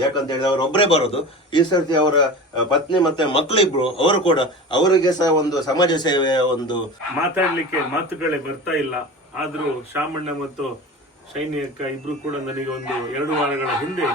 ಯಾಕಂತ ಹೇಳಿದ್ರೆ ಅವ್ರು ಒಬ್ಬರೇ ಬರೋದು. ಈ ಸರ್ತಿ ಅವರ ಪತ್ನಿ ಮತ್ತೆ ಮಕ್ಕಳಿಬ್ರು ಅವರು ಕೂಡ ಅವರಿಗೆ ಸಹ ಒಂದು ಸಮಾಜ ಸೇವೆಯ ಒಂದು ಮಾತಾಡ್ಲಿಕ್ಕೆ ಮಾತುಗಳೇ ಬರ್ತಾ ಇಲ್ಲ. ಆದ್ರೂ ಶಾಮಣ್ಣ ಮತ್ತು ಶೈನಿ ಅಕ್ಕ ಇಬ್ರು ಕೂಡ ನನಗೆ ಒಂದು ಎರಡು ವಾರಗಳ ಹಿಂದೆ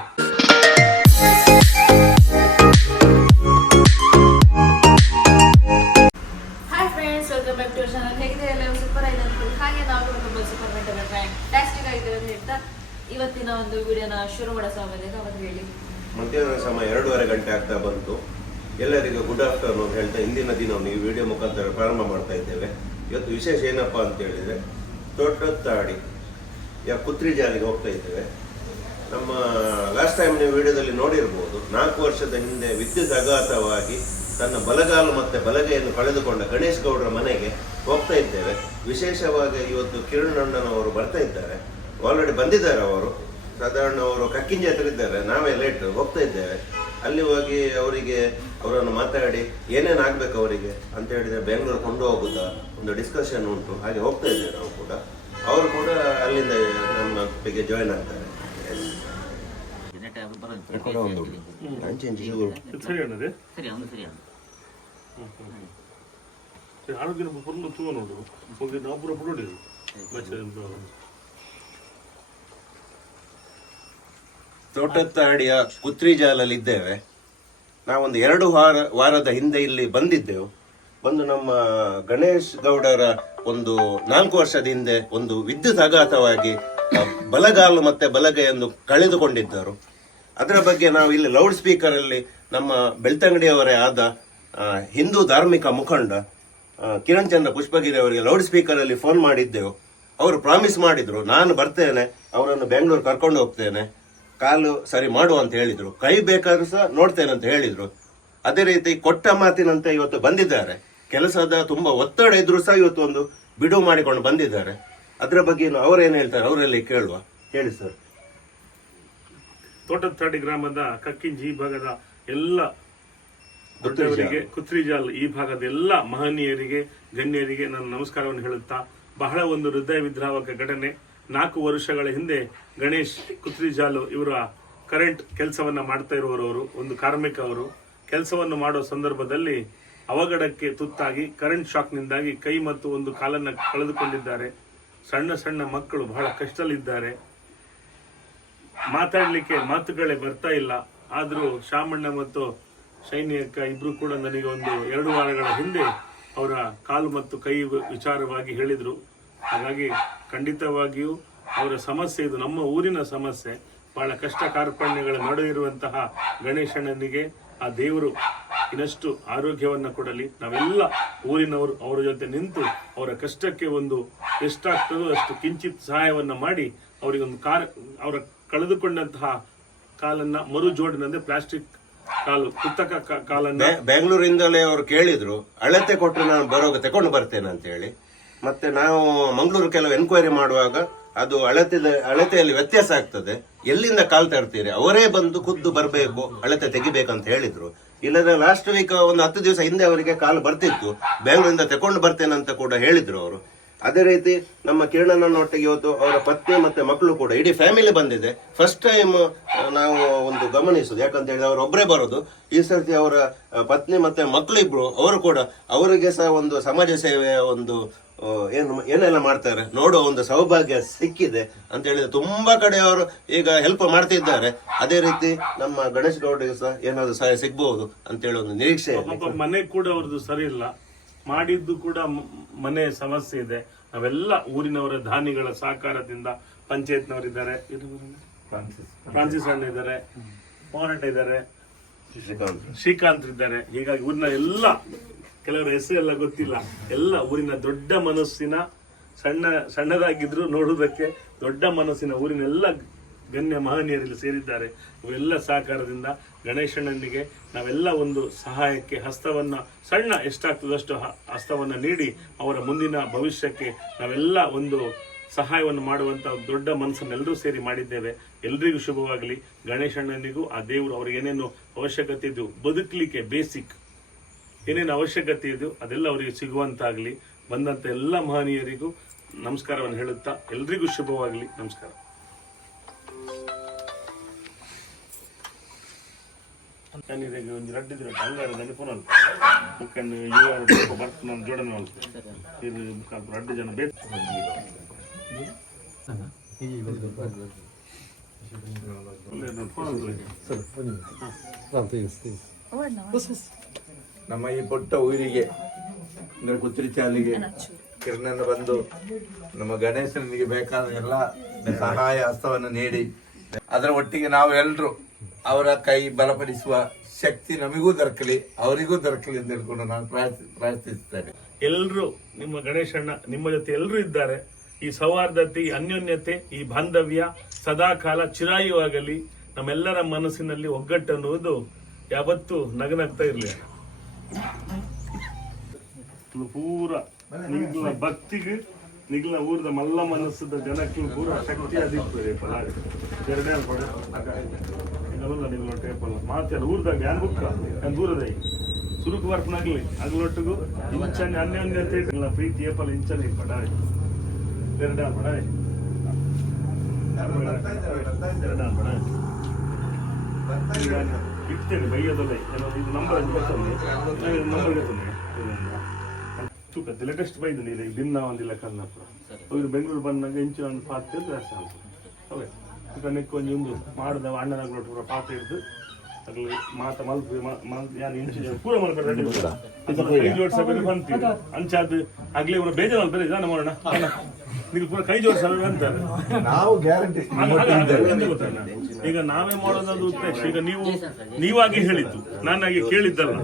ಈ ವಿಡಿಯೋ ಮುಖಾಂತರ ಪ್ರಾರಂಭ ಮಾಡ್ತಾ ಇದ್ದೇವೆ. ಇವತ್ತು ವಿಶೇಷ ಏನಪ್ಪಾ ಅಂತ ಹೇಳಿದ್ರೆ ತೋಟತ್ತಾಡಿ ಯಾ ಕುತ್ರಿ ಜಾಲಿಗೆ ಹೋಗ್ತಾ ಇದ್ದೇವೆ. ನಮ್ಮ ಲಾಸ್ಟ್ ಟೈಮ್ ನೀವು ವಿಡಿಯೋದಲ್ಲಿ ನೋಡಿರ್ಬೋದು, ನಾಲ್ಕು ವರ್ಷದ ಹಿಂದೆ ವಿದ್ಯುತ್ ಅಘಾತವಾಗಿ ತನ್ನ ಬಲಗಾಲು ಮತ್ತೆ ಬಲಗೆಯನ್ನು ಕಳೆದುಕೊಂಡ ಗಣೇಶ್ ಗೌಡರ ಮನೆಗೆ ಹೋಗ್ತಾ ಇದ್ದೇವೆ. ವಿಶೇಷವಾಗಿ ಇವತ್ತು ಕಿರಣ್ ಅಣ್ಣನವರು ಬರ್ತಾ ಇದ್ದಾರೆ. ಆಲ್ರೆಡಿ ಬಂದಿದ್ದಾರೆ ಅವರು. ಸಾಧಾರಣ ಅವರು ಕಕ್ಕಿಂಜಿ ಹತ್ರ ಇದ್ದಾರೆ ನಾವೇ ಲೇಟ್ ಹೋಗ್ತಾ ಇದ್ದೇವೆ. ಅಲ್ಲಿ ಹೋಗಿ ಅವರಿಗೆ ಅವರನ್ನು ಮಾತಾಡಿ ಏನೇನು ಆಗ್ಬೇಕು ಅವರಿಗೆ? ಅಂತ ಹೇಳಿದ್ರೆ ಬೆಂಗಳೂರು ಕೊಂಡು ಹೋಗುತ್ತಾ ಒಂದು ಡಿಸ್ಕಷನ್ ಉಂಟು. ಹಾಗೆ ಹೋಗ್ತಾ ಇದ್ದೇವೆ ನಾವು ಕೂಡ. ಅವರು ಕೂಡ ಅಲ್ಲಿಂದ ನಮ್ಮ ಒಪ್ಪಿಗೆ ಜಾಯಿನ್ ಆಗ್ತಾರೆ. ಆರೋಗ್ಯ ತೂವ ನೋಡು. ನಾವು ಪೂರ ತೋಟತ್ತಾಡಿಯ ಪುತ್ರಿ ಜಾಲಲ್ಲಿ ಇದ್ದೇವೆ. ನಾವೊಂದು ಎರಡು ವಾರ, ವಾರದ ಹಿಂದೆ ಇಲ್ಲಿ ಬಂದಿದ್ದೆವು. ಒಂದು ನಮ್ಮ ಗಣೇಶ್ ಗೌಡರ ಒಂದು ನಾಲ್ಕು ವರ್ಷದ ಹಿಂದೆ ಒಂದು ವಿದ್ಯುತ್ ಆಘಾತವಾಗಿ ಬಲಗಾಲು ಮತ್ತೆ ಬಲಗೈಯನ್ನು ಕಳೆದುಕೊಂಡಿದ್ದರು. ಅದರ ಬಗ್ಗೆ ನಾವು ಇಲ್ಲಿ ಲೌಡ್ ಸ್ಪೀಕರ್ ಅಲ್ಲಿ ನಮ್ಮ ಬೆಳ್ತಂಗಡಿಯವರೇ ಆದ ಹಿಂದೂ ಧಾರ್ಮಿಕ ಮುಖಂಡ ಕಿರಣ್ ಚಂದ್ರ ಪುಷ್ಪಗಿರಿ ಅವರಿಗೆ ಲೌಡ್ ಸ್ಪೀಕರ್ ಅಲ್ಲಿ ಫೋನ್ ಮಾಡಿದ್ದೆವು. ಅವರು ಪ್ರಾಮಿಸ್ ಮಾಡಿದ್ರು, ನಾನು ಬರ್ತೇನೆ, ಅವರನ್ನು ಬೆಂಗಳೂರು ಕರ್ಕೊಂಡು ಹೋಗ್ತೇನೆ ಕಾಲು ಸರಿ ಮಾಡು ಅಂತ ಹೇಳಿದ್ರು. ಕೈ ಬೇಕಾದ್ರೂ ಸಹ ನೋಡ್ತೇನೆ ಅಂತ ಹೇಳಿದ್ರು. ಅದೇ ರೀತಿ ಕೊಟ್ಟ ಮಾತಿನಂತೆ ಇವತ್ತು ಬಂದಿದ್ದಾರೆ. ಕೆಲಸದ ತುಂಬಾ ಒತ್ತಡ ಇದ್ರು ಸಹ ಇವತ್ತು ಒಂದು ಬಿಡುವು ಮಾಡಿಕೊಂಡು ಬಂದಿದ್ದಾರೆ. ಅದರ ಬಗ್ಗೆ ಅವರೇನು ಹೇಳ್ತಾರೆ? ಅವರಲ್ಲಿ ಕೇಳುವ. ಹೇಳಿ ಸರ್. ತೋಟತ್ತಾಡಿ ಗ್ರಾಮದ ಕಕ್ಕಿಂಜಿ ಈ ಭಾಗದ ಎಲ್ಲ ದೊಡ್ಡವರಿಗೆ ಕುತ್ರಿಜಾಲ್ ಈ ಭಾಗದ ಎಲ್ಲ ಮಹನೀಯರಿಗೆ ಗಣ್ಯರಿಗೆ ನನ್ನ ನಮಸ್ಕಾರವನ್ನು ಹೇಳುತ್ತಾ ಬಹಳ ಒಂದು ಹೃದಯ ವಿದ್ರಾವಕ ಘಟನೆ. ನಾಲ್ಕು ವರ್ಷಗಳ ಹಿಂದೆ ಗಣೇಶ್ ಕುತ್ರಿಜಾಲು ಇವರ ಕರೆಂಟ್ ಕೆಲಸವನ್ನ ಮಾಡ್ತಾ ಇರುವವರು ಒಂದು ಕಾರ್ಮಿಕ ಅವರು. ಕೆಲಸವನ್ನು ಮಾಡೋ ಸಂದರ್ಭದಲ್ಲಿ ಅವಘಡಕ್ಕೆ ತುತ್ತಾಗಿ, ಕರೆಂಟ್ ಶಾಕ್ನಿಂದಾಗಿ ಕೈ ಮತ್ತು ಒಂದು ಕಾಲನ್ನು ಕಳೆದುಕೊಂಡಿದ್ದಾರೆ. ಸಣ್ಣ ಸಣ್ಣ ಮಕ್ಕಳು ಬಹಳ ಕಷ್ಟದಲ್ಲಿದ್ದಾರೆ. ಮಾತಾಡಲಿಕ್ಕೆ ಮಾತುಗಳೇ ಬರ್ತಾ ಇಲ್ಲ. ಆದರೂ ಶಾಮಣ್ಣ ಮತ್ತು ಅಕ್ಕ ಇಬ್ರು ಕೂಡ ನನಗೆ ಒಂದು ಎರಡು ವಾರಗಳ ಹಿಂದೆ ಅವರ ಕಾಲು ಮತ್ತು ಕೈ ವಿಚಾರವಾಗಿ ಹೇಳಿದ್ರು. ಹಾಗಾಗಿ ಖಂಡಿತವಾಗಿಯೂ ಅವರ ಸಮಸ್ಯೆ ಇದು. ನಮ್ಮ ಊರಿನ ಸಮಸ್ಯೆ. ಬಹಳ ಕಷ್ಟ ಕಾರ್ಪಣ್ಯಗಳ ನಡುವೆ ಇರುವಂತಹ ಗಣೇಶನಿಗೆ ಆ ದೇವರು ಇನ್ನಷ್ಟು ಆರೋಗ್ಯವನ್ನು ಕೊಡಲಿ. ನಾವೆಲ್ಲ ಊರಿನವರು ಅವರ ಜೊತೆ ನಿಂತು ಅವರ ಕಷ್ಟಕ್ಕೆ ಒಂದು ಎಷ್ಟಾಗ್ತದೋ ಅಷ್ಟು ಕಿಂಚಿತ್ ಸಹಾಯವನ್ನ ಮಾಡಿ ಅವರಿಗೊಂದು ಕಾರ್, ಅವರ ಕಳೆದುಕೊಂಡಂತಹ ಕಾಲನ್ನ ಮರು ಜೋಡಿನಂದ್ರೆ ಪ್ಲಾಸ್ಟಿಕ್ ಕಾಲು ಪುಸ್ತಕ ಕಾಲನ್ನ ಬೆಂಗಳೂರಿಂದಲೇ ಅವರು ಕೇಳಿದ್ರು, ಅಳತೆ ಕೊಟ್ಟರೆ ನಾನು ಬರೋಗ, ತಗೊಂಡು ಬರ್ತೇನೆ ಅಂತ ಹೇಳಿ ಮತ್ತೆ ನಾವು ಮಂಗಳೂರು ಕೆಲವು ಎನ್ಕ್ವೈರಿ ಮಾಡುವಾಗ ಅದು ಅಳತೆ ಅಳತೆಯಲ್ಲಿ ವ್ಯತ್ಯಾಸ ಆಗ್ತದೆ. ಎಲ್ಲಿಂದ ಕಾಲ್ ತರ್ತೀರಿ? ಅವರೇ ಬಂದು ಖುದ್ದು ಬರಬೇಕು, ಅಳತೆ ತೆಗಿಬೇಕಂತ ಹೇಳಿದ್ರು. ಇಲ್ಲದ್ರೆ ಲಾಸ್ಟ್ ವೀಕ್ ಒಂದು ಹತ್ತು ದಿವಸ ಹಿಂದೆ ಅವರಿಗೆ ಕಾಲ್ ಬರ್ತಿತ್ತು. ಬೆಂಗಳೂರಿಂದ ತಕೊಂಡು ಬರ್ತೇನೆ ಅಂತ ಕೂಡ ಹೇಳಿದ್ರು ಅವರು. ಅದೇ ರೀತಿ ನಮ್ಮ ಕಿರಣನೊಟ್ಟಿಗೆ ಇವತ್ತು ಅವರ ಪತ್ನಿ ಮತ್ತೆ ಮಕ್ಕಳು ಕೂಡ, ಇಡೀ ಫ್ಯಾಮಿಲಿ ಬಂದಿದೆ. ಫಸ್ಟ್ ಟೈಮ್ ನಾವು ಒಂದು ಗಮನಿಸುದು. ಯಾಕಂತ ಹೇಳಿದ್ರೆ ಅವರು ಒಬ್ಬರೇ ಬರೋದು. ಈ ಸರ್ತಿ ಅವರ ಪತ್ನಿ ಮತ್ತೆ ಮಕ್ಕಳು ಇಬ್ರು, ಅವರು ಕೂಡ ಅವರಿಗೆ ಸಹ ಒಂದು ಸಮಾಜ ಸೇವೆಯ ಒಂದು ಏನು, ಏನೆಲ್ಲ ಮಾಡ್ತಾರೆ, ನೋಡುವ ಒಂದು ಸೌಭಾಗ್ಯ ಸಿಕ್ಕಿದೆ ಅಂತ ಹೇಳಿದ್ರೆ ತುಂಬಾ ಕಡೆ ಅವರು ಈಗ ಹೆಲ್ಪ್ ಮಾಡ್ತಿದ್ದಾರೆ. ಅದೇ ರೀತಿ ನಮ್ಮ ಗಣೇಶ್ ಗೌಡರಿಗೆ ಸಹ ಏನಾದ್ರೂ ಸಹಾಯ ಸಿಗ್ಬಹುದು ಅಂತ ಹೇಳಿ ಒಂದು ನಿರೀಕ್ಷೆ ಮನೆ ಕೂಡ ಅವ್ರದ್ದು ಸರಿ ಇಲ್ಲ. ಮಾಡಿದ್ದು ಕೂಡ ಮನೆ ಸಮಸ್ಯೆ ಇದೆ. ನಾವೆಲ್ಲ ಊರಿನವರ ದಾನಿಗಳ ಸಹಕಾರದಿಂದ ಪಂಚಾಯತ್ನವರಿದ್ದಾರೆ. ಫ್ರಾನ್ಸಿಸ್. ಅಣ್ಣ ಇದ್ದಾರೆ. ಮೋಹನಟ ಇದ್ದಾರೆ. ಶ್ರೀಕಾಂತ್. ಶ್ರೀಕಾಂತ್ ಇದ್ದಾರೆ. ಹೀಗಾಗಿ ಊರಿನ ಎಲ್ಲ ಕೆಲವರ ಹೆಸರು ಎಲ್ಲ ಗೊತ್ತಿಲ್ಲ. ಎಲ್ಲ ಊರಿನ ದೊಡ್ಡ ಮನಸ್ಸಿನ ಸಣ್ಣ ಸಣ್ಣದಾಗಿದ್ರು ನೋಡುವುದಕ್ಕೆ ದೊಡ್ಡ ಮನಸ್ಸಿನ ಊರಿನ ಎಲ್ಲ ಗಣ್ಯ ಮಹನೀಯರಲ್ಲಿ ಸೇರಿದ್ದಾರೆ. ಇವೆಲ್ಲ ಸಹಕಾರದಿಂದ ಗಣೇಶಣ್ಣನಿಗೆ ನಾವೆಲ್ಲ ಒಂದು ಸಹಾಯಕ್ಕೆ ಹಸ್ತವನ್ನ, ಸಣ್ಣ ಎಷ್ಟಾಗ್ತದಷ್ಟು ಹಸ್ತವನ್ನು ನೀಡಿ ಅವರ ಮುಂದಿನ ಭವಿಷ್ಯಕ್ಕೆ ನಾವೆಲ್ಲ ಒಂದು ಸಹಾಯವನ್ನು ಮಾಡುವಂತ ದೊಡ್ಡ ಮನಸ್ಸನ್ನೆಲ್ಲರೂ ಸೇರಿ ಮಾಡಿದ್ದೇವೆ. ಎಲ್ರಿಗೂ ಶುಭವಾಗಲಿ. ಗಣೇಶಣ್ಣನಿಗೂ, ಆ ದೇವರು ಅವ್ರಿಗೆ ಏನೇನು ಅವಶ್ಯಕತೆ ಇದ್ದು ಬದುಕಲಿಕ್ಕೆ ಬೇಸಿಕ್. ಏನೇನು ಅವಶ್ಯಕತೆ ಇದೆಯೋ, ಅದೆಲ್ಲ ಅವರಿಗೆ ಸಿಗುವಂತಾಗಲಿ. ಬಂದಂಥ ಎಲ್ಲ ಮಹನೀಯರಿಗೂ ನಮಸ್ಕಾರವನ್ನು ಹೇಳುತ್ತಾ, ಎಲ್ರಿಗೂ ಶುಭವಾಗಲಿ. ನಮಸ್ಕಾರ. ನಾನು ಇದಕ್ಕೆ ಒಂದು ರಡ್ಡು ಇದ್ರೆ ಬಂಗಾರದಲ್ಲಿ ಪುನಃ ಮುಖಂಡು ಇವರು ಬರ್ತು ನಾನು ಜೋಡನೆ ಮಾಡ್ತು ಇದು ಸ್ವಲ್ಪ ರಡ್ಡು ಜನ ಬೇರೆ ನಮ್ಮ ಈ ಪುಟ್ಟ ಊರಿಗೆ, ಅಂದರೆ ಕುತ್ರಿಚಾಲಿಗೆ ಕಿರಣನ ಬಂದು ನಮ್ಮ ಗಣೇಶನಿಗೆ ಬೇಕಾದ ಎಲ್ಲ ಸಹಾಯ ಹಸ್ತವನ್ನು ನೀಡಿ. ಅದರ ಒಟ್ಟಿಗೆ ನಾವು ಎಲ್ಲರೂ ಅವರ ಕೈ ಬಲಪಡಿಸುವ ಶಕ್ತಿ ನಮಗೂ ದೊರಕಲಿ ಅವರಿಗೂ ದೊರಕಲಿ ಅಂತ ಹೇಳ್ಕೊಂಡು ನಾನು ಪ್ರಾರ್ಥಿ ಪ್ರಾರ್ಥಿಸುತ್ತೇನೆ ಎಲ್ಲರೂ ನಿಮ್ಮ ಗಣೇಶಣ್ಣ ನಿಮ್ಮ ಜೊತೆ ಎಲ್ಲರೂ ಇದ್ದಾರೆ. ಈ ಸೌಹಾರ್ದತೆ ಈ ಅನ್ಯೋನ್ಯತೆ ಈ ಬಾಂಧವ್ಯ ಸದಾಕಾಲ ಚಿರಾಯುವಾಗಲಿ ನಮ್ಮೆಲ್ಲರ ಮನಸ್ಸಿನಲ್ಲಿ ಒಗ್ಗಟ್ಟು ಅನ್ನುವುದು ಯಾವತ್ತೂ ನಗನಾಗ್ತಾ ಇರಲಿ. ಪೂರ ಭಕ್ತಿಗೆ ನಿಗ್ಲ ಊರದ ಮಲ್ಲ ಮನಸ್ಸದ ಜನಕ್ಕೆ ಪೂರ ಶಕ್ತಿ ಅದಿರ್ತದೆ ಎರಡನೇ ಕೊಡ ಇದೆಲ್ಲ ನಿಗ್ಲ ಟೇಪಲ್ಲ ಮಾತಾಡ ಊರ್ದಾಗ ಯಾನ್ ಬುಕ್ಕ ಯಾನ್ ದೂರದ ಸುರುಕು ವರ್ಕ್ನಾಗ್ಲಿ ಅಗ್ಲೊಟ್ಟಿಗೂ ಇಂಚನೆ ಅನ್ಯೋನ್ಯತೆ ಇಲ್ಲ ಪ್ರೀತಿ ಏಪಲ್ ಇಂಚನೆ ಎರಡನೇ ಪಡಾವೆ ಎರಡನೇ ಪಡಾವೆ ಈಗ ಇಡ್ತೇನೆ ಬೈಯೋದಲ್ಲ. ಇದು ನಂಬರ್ ಗೊತ್ತಲ್ಲ ನಂಬರ್ ತೂಕತ್ತೆ ಲೇಟೆಸ್ಟ್ ಬೈದು ನೀರು ದಿನ ಒಂದಿಲ್ಲ ಕನ್ನಪ್ಪ ಅವ್ರು ಬೆಂಗಳೂರು ಬಂದಾಗ ಇಂಚು ಒಂದು ಪಾತ್ರೆ ಜಾಸ್ತಿ ಆಗ್ತದೆ ಅವೇ ಈಗ ನೆಕ್ಕೊಂದು ಒಂದು ಮಾಡಿದ ಅಣ್ಣನಾಗ್ಲೊಟ್ಟು ಪಾತ್ರೆ ಹಿಡಿದು ಅಲ್ಲಿ ಮಾತ ಮಲ್ಪಿ ಯಾರು ಇಂಚು ಪೂರ ಮಲ್ಪಿ ರೆಡಿ ಅಂಚಾದ ಆಗ್ಲೇ ಒಂದು ಬೇಜಾರು ಬೇರೆ ಇದಾನ ಮಾಡೋಣ. ನೀವು ಪೂರ ಕೈ ಜೋಡಿಸಲ್ಲ ಅಂತಾರೆ ನಾವು ಗ್ಯಾರಂಟಿ ಈಗ ನಾವೇ ಮಾಡೋದದು ಉದ್ದೇಶ ಈಗ ನೀವು ನೀವಾಗಿ ಹೇಳಿದ್ದು ನಾನಾಗಿ ಕೇಳಿದ್ದಲ್ಲ.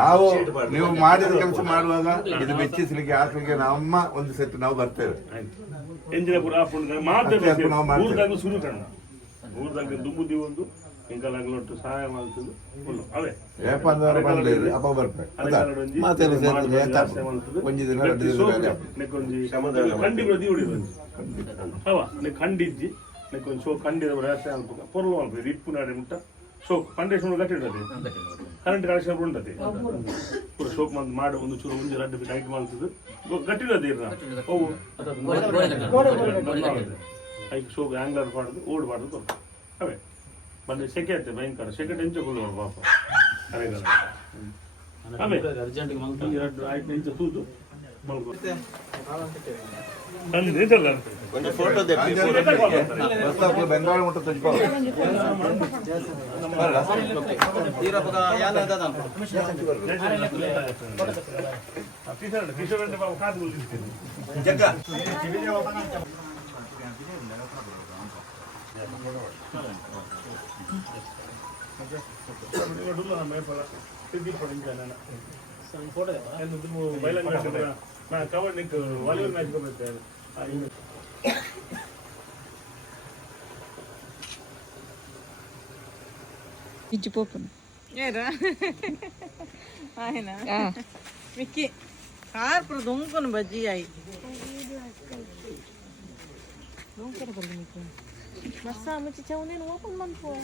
ನಾವು ನೀವು ಮಾಡಿದ ಕೆಲಸ ಮಾಡುವಾಗ ಇದು ಬೆಚ್ಚಿಸಲಿಕ್ಕೆ ಹಾಕಲಿಕ್ಕೆ ನಮ್ಮ ಒಂದು ಸೆಟ್ ನಾವು ಬರ್ತೇವೆ. ಎಂಜಿನ ಪುರ ಆಪುಂಡ ಮಾತಾಡ ಮತ್ತೆ ನಾವು ಮಾಡ್ತೇವೆ. ಊರ್ದಾಗ ಸುರು ಕಣ್ಣ. ಊರ್ದಾಗ ದುಂಬುದಿ ಒಂದು. ಇಂಕಲಾಗ್ಲೊಟ್ಟು ಸಹಾಯ ಮಾಡ್ತದೆ. ಫುಲ್ಲು. ಅವೇ ವ್ಯಾಪಾರದವರು ಬಂದಿರಿ ಅಪ್ಪ ಬರ್ಬೇಕು ಆಯ್ತಾ? ಮಾತೆಲ್ಲ ಸೇರ್ತದೆ ಯಾಕಪ್ಪ? ಒಂಜಿ ದಿನ ಎರಡು ದಿನ ಬೇರೆ. ಕಂಡಿ ಪ್ರತಿ ಉಳಿದು ಅವ ನೀ ಕಂಡಿಜ್ಜಿ ನೆಕ್ಕೊಂದು ಶೋ ಕಂಡಿದ ವ್ಯಾಸ ಅನ್ಪಕ ಪೊರ್ಲು ಅನ್ಪ ಇಪ್ಪು ನಾಡೆ ಮುಟ್ಟ. ಶೋಕ್ ಫಂಡೇಶನ್ ಕರೆಂಟ್ ಕನೆಕ್ಷನ್ ಉಂಟದೆ. ಪೂರ ಶೋಕ್ ಮಂದ್ ಮಾಡಿ ಒಂದು ಚೂರು ರಡ್ಡು ಬಿಟ್ಟು ಹೈಟ್ ಮಾಡ್ತದೆ. ಶೋಕ್ ಓಡ್ ಅವೇ. ಬಂದ್ರೆ ಸೆಕೆ ಆಯ್ತು ಭಯಂಕರ. ಸೆಕೆ ಟೆಂಚು ಕೊಡುವ ಪಾಪ. ರಡ್ಡು ಆಯ್ತು ಇಂಚ ತೂತು ಮಲ್ಕೊ. ತಂದೆ ಇದಲ್ಲ నడులో నా మేపల తిరిగి పడింది నేను ఫోటో నువ్వు బయలుదేరి నా కాబట్టి నీకు వాలీబాల్ మ్యాచ్ కూడా పెట్టారు ఇచ్చిపోపను ఏరా ఆయన మిక్కి కార్పుడు దొంగను బజ్జీ అయి దొంగ 마사 아무지 재혼해는 와본만 보아.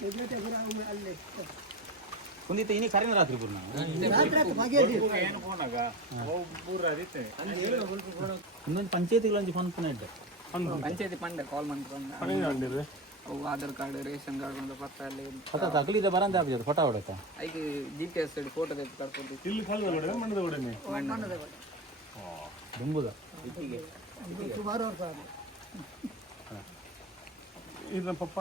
Yo creo que es una, una alerta. ಕುಂದಿತ ಇನಿ ಕರೆನ ರಾತ್ರಿ ಪೂರ್ಣ ಇನ್ನೊಂದು ಪಂಚಾಯತಿಗಳಂಜಿ ಫೋನ್ ಫೋನ್ ಇಡ್ಡೆ ಪಂಚಾಯತಿ ಪಂಡ ಕಾಲ್ ಮಾಡ್ಕೊಂಡು ಅವು ಆಧಾರ್ ಕಾರ್ಡ್ ರೇಷನ್ ಕಾರ್ಡ್ ಒಂದು ಪತ್ತ ಅಲ್ಲಿ ಪತ ತಕಲಿದ ಬರಂದ ಆಗ್ತದೆ ಫೋಟೋ ಹೊಡಕ ಐಗೆ ಜಿ ಪಿ ಎಸ್ ಫೋಟೋ ತೆಗೆದು ಕಳ್ಕೊಂಡು. ಇಲ್ಲಿ ಕಲ್ಲು ಹೊಡೆದ ಮಣ್ಣದ ಹೊಡೆನೆ ದುಂಬುದ. ಇದು ನಮ್ಮ ಪಪ್ಪ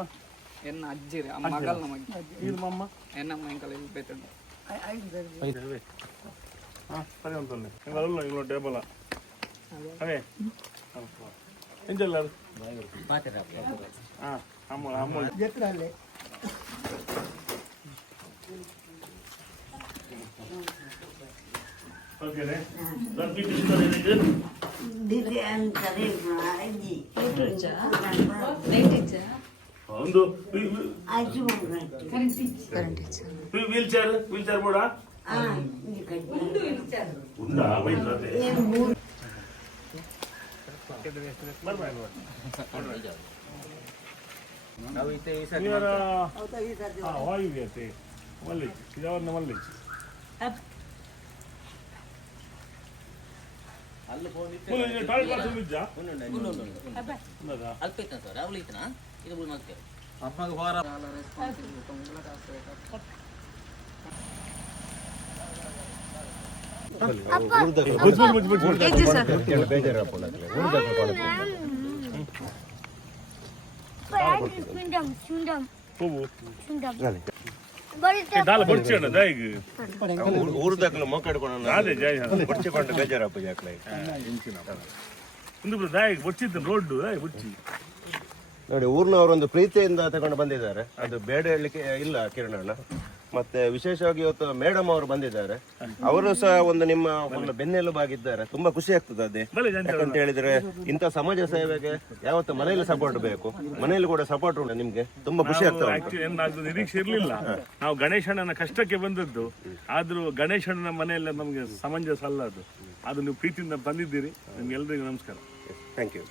ಎನ್ನ ಅಜ್ಜಿರಿ ಆ ಮಗಳ ನಮಗೆ ಇದು ಮಮ್ಮ ಎನ್ನ ಮೈಂಕಲ್ ಇಲ್ಲಿ ಬೇತಂಡು ಹಾ ಸರಿ ಅಂತಲ್ಲ ಹಿಂಗಲ್ಲ ಹಿಂಗ ಟೇಬಲ್ ಅವೇ ಎಂಜಲ್ಲ ಅದು ಹಾ ಅಮ್ಮ ಅಮ್ಮ ಓಕೆ ಒಂದು ವೀಲ್ ಚೇರ್ ವೀಲ್ ಚೇರ್ ಬೋಡ ಉಂಡಾ ಬೈದ್ರೆ ಇವರ ವಾಯುವ್ಯತೆ ಮಲ್ಲಿಕ್ ಇದವನ್ನ ಮಲ್ಲಿಕ್ ಟಾಯ್ಲೆಟ್ ಬಾತ್ರೂಮ್ ಇದ್ದ ఉన్నదా ಅಲ್ಪ ಇತ್ತನ ಸರ್ ಅವಳು ಇತ್ತನ ಇದು ಬುಲ್ ಮಾಡ್ತೇವೆ ಅಮ್ಮಗೆ ಹೊರ ಬುಜ್ ಬುಜ್ ಬುಜ್ ಬುಜ್ ಬುಜ್ ಹೋಗು ದಾಲ ಬಡ್ಚಿ ದೈಗ್ ಊರ್ದಾಗಲು ಮೊಕ್ಕಾಡ್ಕೊಂಡು ಅದೇ ಜೈ ಬಡ್ಚಿಕೊಂಡು ಬೇಜಾರಪ್ಪ ಜಾಕ್ಲೆ ಒಂದು ದಾಯಿಗ್ ಬಡ್ಚಿದ್ದ ರೋಡ್ ದಾಯ್ ಬಡ್ಚಿ ನೋಡಿ ಊರಿನವರೊಂದು ಪ್ರೀತಿಯಿಂದ ತಗೊಂಡು ಬಂದಿದ್ದಾರೆ. ಅದು ಬೇಡ ಹೇಳಲಿಕ್ಕೆ ಇಲ್ಲ ಕಿರಣಣ್ಣ ಮತ್ತೆ ವಿಶೇಷವಾಗಿ ಇವತ್ತು ಮೇಡಮ್ ಅವರು ಬಂದಿದ್ದಾರೆ. ಅವರು ಸಹ ಒಂದು ನಿಮ್ಮ ಒಂದು ಬೆನ್ನೆಲುಬಾಗಿದ್ದಾರೆ ತುಂಬಾ ಖುಷಿ ಆಗ್ತದೆ ಅದೇ. ಅಂತ ಯಾಕಂತ ಹೇಳಿದ್ರೆ ಇಂಥ ಸಮಾಜ ಸೇವೆಗೆ ಯಾವತ್ತು ಮನೆಯಲ್ಲಿ ಸಪೋರ್ಟ್ ಬೇಕು. ಮನೆಯಲ್ಲಿ ಕೂಡ ಸಪೋರ್ಟ್ ಉಂಟು ನಿಮ್ಗೆ? ತುಂಬಾ ಖುಷಿ ಆಗ್ತದೆ ನಿರೀಕ್ಷೆ ಇರಲಿಲ್ಲ. ನಾವು ಗಣೇಶಣ್ಣನ ಕಷ್ಟಕ್ಕೆ ಬಂದದ್ದು. ಆದ್ರೂ ಗಣೇಶಣ್ಣನ ಮನೆಯಲ್ಲ ನಮ್ಗೆ ಸಮಂಜಸ ಅಲ್ಲ ಅದು. ಅದು ನೀವು ಪ್ರೀತಿಯಿಂದ ಬಂದಿದ್ದೀರಿ. ನಿಮ್ಗೆಲ್ರಿಗೂ ನಮಸ್ಕಾರ. ಥ್ಯಾಂಕ್ ಯು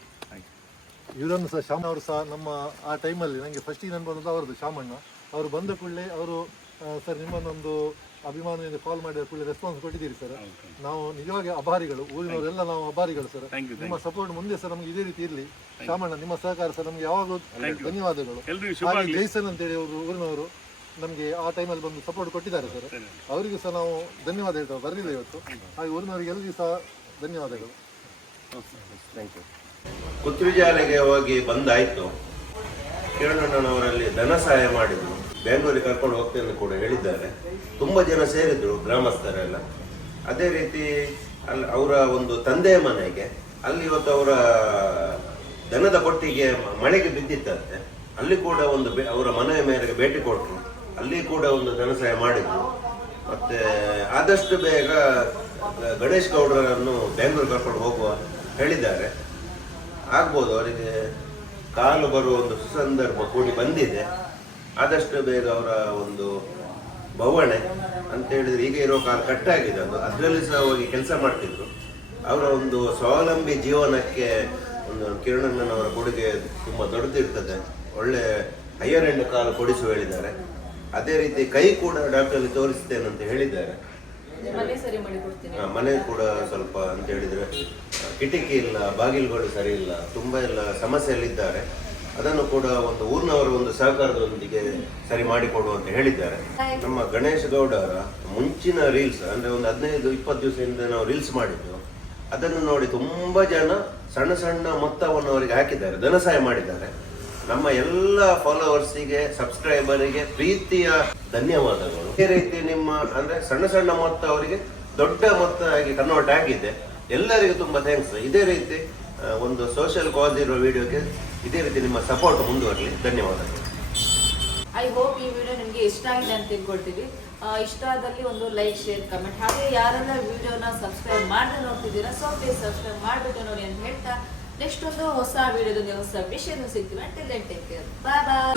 ಇವರನ್ನು ಸಹ ಶ್ಯಾಮ್ ಅವರು ಸಹ ನಮ್ಮ ಆ ಟೈಮಲ್ಲಿ ನನಗೆ ಫಸ್ಟಿಗೆ ನಾನು ಬಂದದ್ದು ಅವರದ್ದು ಶಾಮಣ್ಣ ಅವರು ಬಂದ ಕೂಡಲೇ ಅವರು ಸರ್ ನಿಮ್ಮನ್ನೊಂದು ಅಭಿಮಾನದಿಂದ ಕಾಲ್ ಮಾಡಿದ ಕೂಡಲೇ ರೆಸ್ಪಾನ್ಸ್ ಕೊಟ್ಟಿದ್ದೀರಿ ಸರ್ ನಾವು ನಿಜವಾಗಿ ಅಭಾರಿಗಳು ಊರಿನವರೆಲ್ಲ ನಾವು ಅಭಾರಿಗಳು ಸರ್ ನಿಮ್ಮ ಸಪೋರ್ಟ್ ಮುಂದೆ ಸರ್ ನಮ್ಗೆ ಇದೇ ರೀತಿ ಇರಲಿ. ಶಾಮಣ್ಣ ನಿಮ್ಮ ಸಹಕಾರ ಸರ್ ನಮ್ಗೆ ಯಾವಾಗಲೂ ಧನ್ಯವಾದಗಳು. ಜೈಸನ್ ಅಂತೇಳಿ ಅವರು ಊರಿನವರು ನಮಗೆ ಆ ಟೈಮಲ್ಲಿ ಬಂದು ಸಪೋರ್ಟ್ ಕೊಟ್ಟಿದ್ದಾರೆ ಸರ್. ಅವರಿಗೂ ಸಹ ನಾವು ಧನ್ಯವಾದ ಹೇಳ್ತೇವೆ ಬರಲಿಲ್ಲ ಇವತ್ತು. ಹಾಗೆ ಊರಿನವರಿಗೆ ಎಲ್ಲರಿಗೂ ಸಹ ಧನ್ಯವಾದಗಳು. ಥ್ಯಾಂಕ್ ಯು ಕುತ್ರಿಜಾಲೆಗೆ ಹೋಗಿ ಬಂದಾಯ್ತು. ಕಿರಣಣ್ಣನವರಲ್ಲಿ ಧನ ಸಹಾಯ ಮಾಡಿದ್ರು. ಬೆಂಗಳೂರಿಗೆ ಕರ್ಕೊಂಡು ಹೋಗ್ತೇನೆ ಕೂಡ ಹೇಳಿದ್ದಾರೆ. ತುಂಬಾ ಜನ ಸೇರಿದ್ರು ಗ್ರಾಮಸ್ಥರೆಲ್ಲ. ಅದೇ ರೀತಿ ಅಲ್ಲಿ ಅವರ ಒಂದು ತಂದೆಯ ಮನೆಗೆ, ಅಲ್ಲಿ ಇವತ್ತು ಅವರ ದನದ ಕೊಟ್ಟಿಗೆ ಮಳೆಗೆ ಬಿದ್ದಿತ್ತಂತೆ. ಅಲ್ಲಿ ಕೂಡ ಒಂದು ಅವರ ಮನೆಯ ಮೇರೆಗೆ ಭೇಟಿ ಕೊಟ್ಟರು ಅಲ್ಲಿ ಕೂಡ ಒಂದು ಧನ ಸಹಾಯ ಮಾಡಿದ್ರು. ಮತ್ತೆ ಆದಷ್ಟು ಬೇಗ ಗಣೇಶ್ ಗೌಡರನ್ನು ಬೆಂಗಳೂರು ಕರ್ಕೊಂಡು ಹೋಗುವ ಹೇಳಿದ್ದಾರೆ. ಆಗ್ಬೋದು ಅವರಿಗೆ ಕಾಲು ಬರುವ ಒಂದು ಸುಸಂದರ್ಭ ಕೂಡಿ ಬಂದಿದೆ. ಆದಷ್ಟು ಬೇಗ ಅವರ ಒಂದು ಬವಣೆ ಅಂತ ಹೇಳಿದ್ರೆ ಈಗ ಇರೋ ಕಾಲ ಕಟ್ಟಾಗಿದೆ ಅದು ಅದರಲ್ಲಿ ಸಹ ಹೋಗಿ ಕೆಲಸ ಮಾಡ್ತಿದ್ರು. ಅವರ ಒಂದು ಸ್ವಾವಲಂಬಿ ಜೀವನಕ್ಕೆ ಒಂದು ಕಿರಣಣ್ಣನವರ ಕೊಡುಗೆ ತುಂಬ ದೊಡ್ಡದಿರ್ತದೆ. ಒಳ್ಳೆ ಹೈಯರ್ ಎಂಡ್ ಕಾಲು ಕೊಡಿಸು ಹೇಳಿದ್ದಾರೆ. ಅದೇ ರೀತಿ ಕೈ ಕೂಡ ಡಾಕ್ಟರ್ ತೋರಿಸ್ತೇನೆ ಅಂತ ಹೇಳಿದ್ದಾರೆ. ಮನೆ ಕೂಡ ಸ್ವಲ್ಪ ಅಂತ ಹೇಳಿದ್ರೆ ಕಿಟಕಿ ಇಲ್ಲ, ಬಾಗಿಲುಗಳು ಸರಿ ಇಲ್ಲ, ತುಂಬಾ ಎಲ್ಲ ಸಮಸ್ಯೆಯಲ್ಲಿದ್ದಾರೆ. ಅದನ್ನು ಕೂಡ ಒಂದು ಊರಿನವರ ಒಂದು ಸಹಕಾರದೊಂದಿಗೆ ಸರಿ ಮಾಡಿಕೊಡು ಅಂತ ಹೇಳಿದ್ದಾರೆ. ನಮ್ಮ ಗಣೇಶ ಗೌಡ ಅವರ ಮುಂಚಿನ ರೀಲ್ಸ್, ಅಂದ್ರೆ ಒಂದು ಹದಿನೈದು, ಇಪ್ಪತ್ತು ದಿವಸದಿಂದ ನಾವು ರೀಲ್ಸ್ ಮಾಡಿದ್ದು, ಅದನ್ನು ನೋಡಿ ತುಂಬಾ ಜನ ಸಣ್ಣ ಸಣ್ಣ ಮೊತ್ತವನ್ನು ಅವರಿಗೆ ಹಾಕಿದ್ದಾರೆ, ಧನ ಸಹಾಯ ಮಾಡಿದ್ದಾರೆ. ನಮ್ಮ ಎಲ್ಲ ಫಾಲೋವರ್ಸಿಗೆ, ಸಬ್ಸ್ಕ್ರೈಬರಿಗೆ ಪ್ರೀತಿಯ ಧನ್ಯವಾದಗಳು. ಇದೇ ರೀತಿ ನಿಮ್ಮ, ಅಂದ್ರೆ ಸಣ್ಣ ಸಣ್ಣ ಮೊತ್ತ ಅವರಿಗೆ ದೊಡ್ಡ ಮೊತ್ತ ಆಗಿ ಕನ್ವರ್ಟ್ ಆಗಿದೆ ಎಲ್ಲರಿಗೂ ತುಂಬ ಥ್ಯಾಂಕ್ಸ್ ಇದೇ ರೀತಿ ಒಂದು ಸೋಷಿಯಲ್ ಕಾಸ್ ಇರುವ ವಿಡಿಯೋಕ್ಕೆ ಇದೇ ರೀತಿ ನಿಮ್ಮ ಸಪೋರ್ಟ್ ಮುಂದುವರಲಿ. ಧನ್ಯವಾದಗಳು. ಐ ಹೋಪ್ ಈ ವಿಡಿಯೋ ನಿಮಗೆ ಇಷ್ಟ ಆಗಿದೆ ಅಂತ ತಿಳ್ಕೊಳ್ತೀವಿ. ಇಷ್ಟ ಆದಲ್ಲಿ ಒಂದು ಲೈಕ್ ಶೇರ್ ಕಮೆಂಟ್ ಹಾಗೆ ಯಾರೆಲ್ಲ ವಿಡಿಯೋನ ಸಬ್ಸ್ಕ್ರೈಬ್ ಮಾಡದೆ ನೋಡ್ತಿದ್ದೀರಾ ಸೊ ಪ್ಲೀಸ್ ಸಬ್ಸ್ಕ್ರೈಬ್ ಮಾಡಿಬಿಟ್ಟು ನೋಡಿ ಅಂತ ಹೇಳ್ತಾ ನೆಕ್ಸ್ಟ್ ಒಂದು ಹೊಸ ವಿಡಿಯೋದೊಂದಿಗೆ ಹೊಸ ವಿಷಯನೂ ಸಿಗ್ತೀವಿ. Until take care bye bye